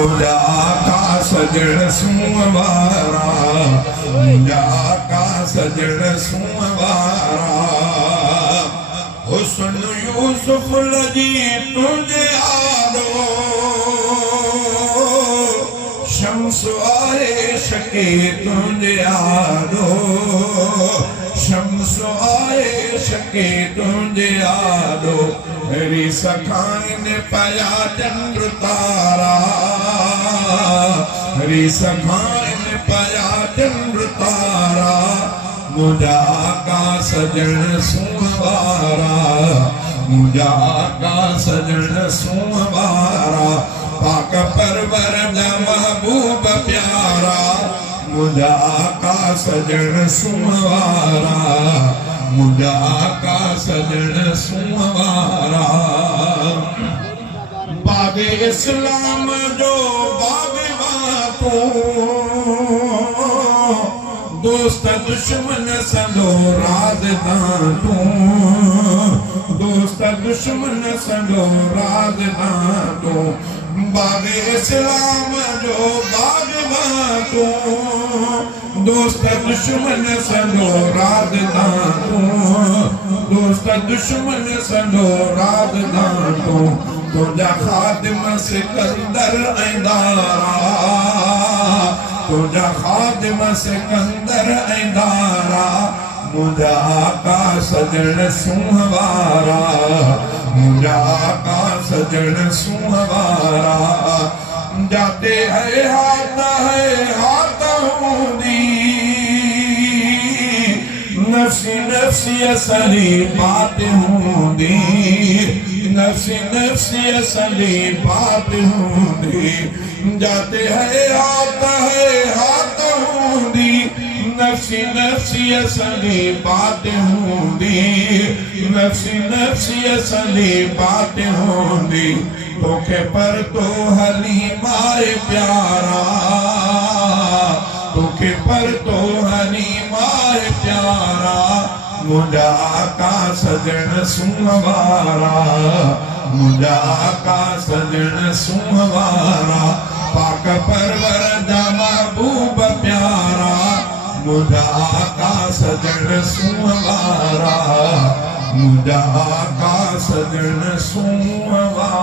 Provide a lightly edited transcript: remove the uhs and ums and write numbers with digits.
मुझा का सजण सुवारा मुझा का सजण सुवारा हुस्न यूसुफ लगी तुझे आदो शम्स आए शके तुझे आदो शम्स आए शके तुझे आदो मेरी सखाई ने पाया चंद्र तारा मेरी सखाई ने पाया चंद्र तारा मुझा का सजन सुवारा मुझा का सजन सुवारा पाक परवर दा महबूब प्यारा मुझा का सजन सुवारा मुझा का सजन सुवारा बाबे इस्लाम जो बाबे बातों दोस्त दुश्मन संदो राज़दां तूं दोस्त दुश्मन संदो राज़दां तूं बाबे इस्लाम जो बाबे बातों दोस्त दुश्मन संदो राज़दां तूं दोस्त दुश्मन संदो राज़दां तूं तुझा खादिम सिकंदर ऐंदारा तुझा खादिम सिकंदर ऐंदारा मुझा का सजन सुवारा मुझा का सजन सुवारा जाते है हाथ होंदी नफसी नफसी असली बात होंदी नफसी नफसी असली बात होंदी जाते है हाथ होंदी नफसी नफसी असली बात होंदी नफसी नफसी असली बात होंदी तोखे पर तो हलीमाए प्यारा तोखे पर तो हलीमाए प्यारा मुझा का सजन सुवारा मुझा का सजन सुवारा पाक परवर दा महबूब प्यारा मुझा का सजन सुवारा मुझा का सजन सुवारा